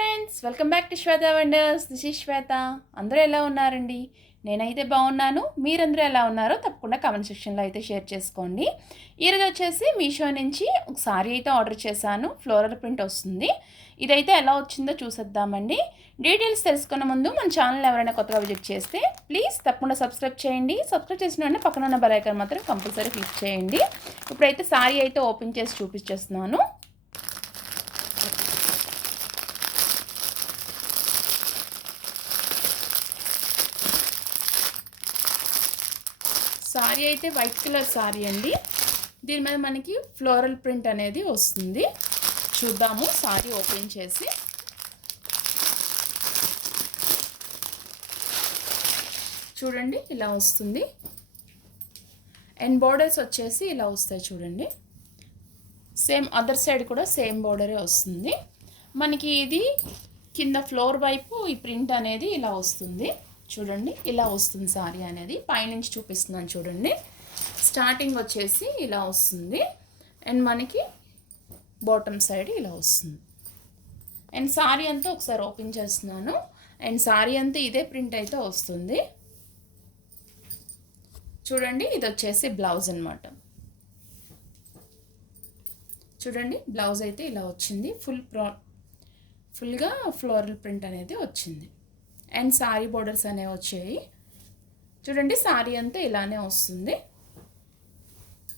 Friends welcome back to Shweta wonders this is Shweta అందరూ ఎలా ఉన్నారండి? నేనైతే బాగున్నాను. మీరందరూ ఎలా ఉన్నారో తప్పకుండా కామెంట్ సెక్షన్లో అయితే షేర్ చేసుకోండి. ఈరోజు వచ్చేసి మీషో నుంచి ఒక సారీ అయితే ఆర్డర్ చేశాను. ఫ్లోరల్ ప్రింట్ వస్తుంది. ఇదైతే ఎలా వచ్చిందో చూసేద్దామండి. డీటెయిల్స్ తెలుసుకున్న ముందు మన ఛానల్ ఎవరైనా కొత్తగా విజిట్ చేస్తే ప్లీజ్ తప్పకుండా సబ్స్క్రైబ్ చేయండి. సబ్స్క్రైబ్ చేసిన వెంటనే పక్కన ఉన్న బెల్ ఐకాన్ మాత్రం కంపల్సరీ క్లిక్ చేయండి. ఇప్పుడైతే సారీ అయితే ఓపెన్ చేసి చూపించేస్తున్నాను. సారీ అయితే వైట్ కలర్ సారీ అండి. దీని మీద మనకి ఫ్లోరల్ ప్రింట్ అనేది వస్తుంది. చూద్దాము సారీ ఓపెన్ చేసి. చూడండి ఇలా వస్తుంది. అండ్ బోర్డర్స్ వచ్చేసి ఇలా వస్తాయి చూడండి. సేమ్ అదర్ సైడ్ కూడా సేమ్ బోర్డరే వస్తుంది. మనకి ఇది కింద ఫ్లోర్ వైపు ఈ ప్రింట్ అనేది ఇలా వస్తుంది. చూడండి ఇలా వస్తుంది సారీ అనేది. పైనుంచి చూపిస్తున్నాను చూడండి. స్టార్టింగ్ వచ్చేసి ఇలా వస్తుంది. అండ్ మనకి బాటమ్ సైడ్ ఇలా వస్తుంది. అండ్ సారీ అంతా ఒకసారి ఓపెన్ చేస్తున్నాను. అండ్ సారీ అంతా ఇదే ప్రింట్ అయితే వస్తుంది. చూడండి ఇది వచ్చేసి బ్లౌజ్ అనమాట చూడండి బ్లౌజ్ అయితే ఇలా వచ్చింది. ఫుల్ ప్రా ఫుల్గా ఫ్లోరల్ ప్రింట్ అనేది వచ్చింది. అండ్ సారీ బోర్డర్స్ అనేవి వచ్చాయి. చూడండి సారీ అంతా ఇలానే వస్తుంది.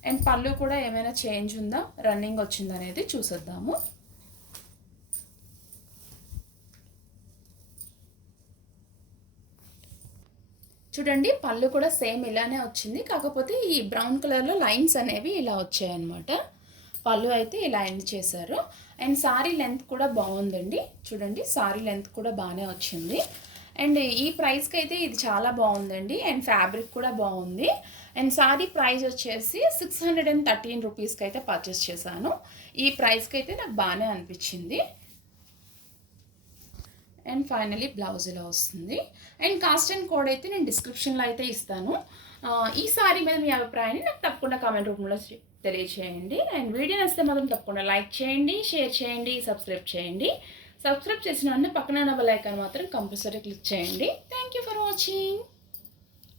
అండ్ పళ్ళు కూడా ఏమైనా చేంజ్ ఉందా? రన్నింగ్ వచ్చిందా అనేది చూసేద్దాము. చూడండి పళ్ళు కూడా సేమ్ ఇలానే వచ్చింది. కాకపోతే ఈ బ్రౌన్ కలర్లో లైన్స్ అనేవి ఇలా వచ్చాయన్నమాట. పళ్ళు అయితే ఇలా ఎండ్ చేశారు. అండ్ సారీ లెంత్ కూడా బాగుందండి. చూడండి సారీ లెంత్ కూడా బాగానే వచ్చింది. అండ్ ఈ ప్రైస్కి అయితే ఇది చాలా బాగుందండి. అండ్ ఫ్యాబ్రిక్ కూడా బాగుంది. అండ్ సారీ ప్రైస్ వచ్చేసి సిక్స్ హండ్రెడ్ అండ్ థర్టీన్ రూపీస్కి అయితే పర్చేస్ చేశాను. ఈ ప్రైస్కి అయితే నాకు బాగానే అనిపించింది. అండ్ ఫైనలీ బ్లౌజ్ ఇలా వస్తుంది. అండ్ కాస్ట్ అండ్ కోడ్ అయితే నేను డిస్క్రిప్షన్లో అయితే ఇస్తాను. ఈ సారీ మీద మీ అభిప్రాయాన్ని నాకు తప్పకుండా కామెంట్ రూపంలో తెలియచేయండి. అండ్ వీడియో నచ్చితే మాత్రం తప్పకుండా లైక్ చేయండి షేర్ చేయండి సబ్స్క్రైబ్ చేయండి. సబ్స్క్రైబ్ చేసిన పక్కన బెల్ మాత్రం కంపల్సరీ క్లిక్ చేయండి. Thank you for watching